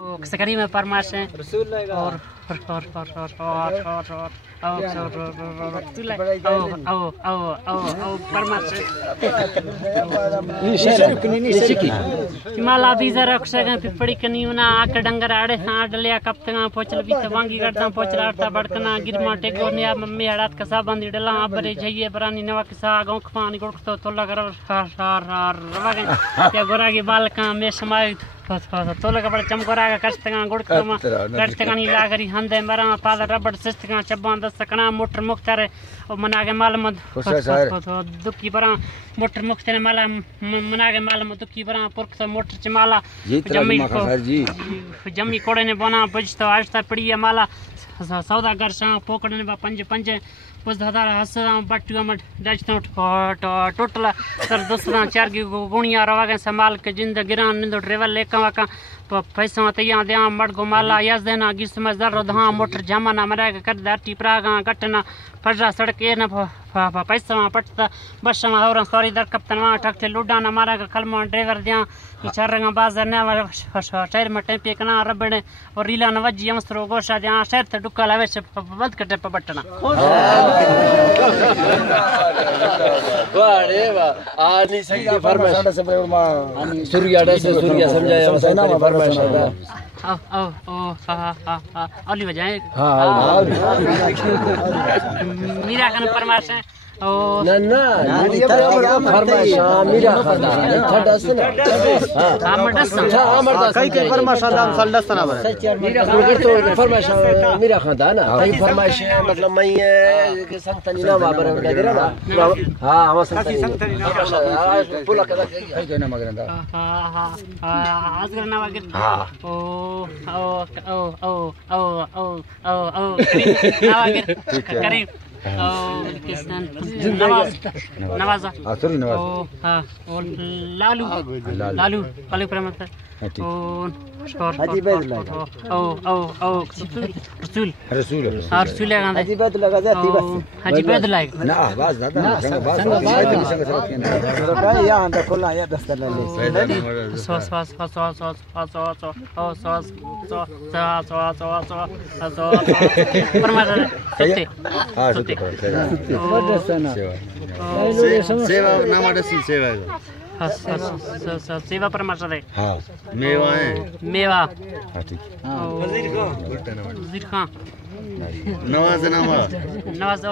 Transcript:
सकरी में फरमाइश है और माला बीजा रक्षा पिपड़ी कनीना आक डंगर आड़े सा डलिया कप्तगा पोचल बीत वांगी करता पोचल आड़ता बड़कना गिरमा टेको निया मम्मी हड़ात कसा बंदी डला बरे जइए बरानी नवा कसा गौख पानी गुड़तो तोला कर रवागे या गोरा के बाल का में समाय तोला कपड़ चमकोरा का कष्टगा गुड़कमा कष्टगा नी लागरी हंदे मरा पाल रबड़ सिस्तगा चबान दस्तकना मोटर मुक्तर और मना के माल मत दुखी बरा मोटर मुक्तर माला मना के माल मत दुखी बरा पुरख मोटर चमाला जमी कोड़े ने बना बजता आस्ता पड़ी माला सौदागर सा पोकड़ने बा पंज पंज पुस दादा हसदा बट्टुआ मट डचतो टोटला सर दोस्तरा चार की गुणिया रवागे संभाल के जिंद गिरान निंदो ट्रेवल लेका वाका पैसा तैया दे मट गो माला यस देना गिस में जर धा मोटर जमाना मरा कर दाटी प्रागा कटना फजा सड़क ए न पैसा पटता बस में और सॉरी दर कप्तान वहां ठकते लुडा न मारा का कलमा ड्राइवर दिया चार रंग बाजार ने टायर में टेपे कना रबड़े और रीला न वजी मसरो गोशा दिया शहर ते डुक्का लावे से बंद कटे पे बटना वाह रे वाह आज नहीं सही फरमाइश सूर्या समझाया ना फरमाइश औली बजाए मीरा खान फरमाइश है ना ना फरमाइश मीरा खान ठंडा सुना हां मडस कई के फरमाइश दाम सल्दस ना मीरा खान तो फरमाइश मीरा खान दा ना कई फरमाइश मतलब मैं के संतनी ना बाबर वगैरह ना हां हम संतनी बोला कदा कई के ना मगरंदा हां आज करना वगैरह हां ओ करीब नवाजा और लालू लालू कालू प्रमत और हाजी बैद लगा रसूल रसूल रसूल लगा हाजी बैद लगा जाती बस हाजी बैद लगा ना बस दादा संग या अंदर खोला या दस्तर ले सॉस परमात्मा सत्य हां सेवा नामाडसी सेवा सेवा परमात्मा है हां मेवा है मेवा हां ठीक वजीर खान नवाज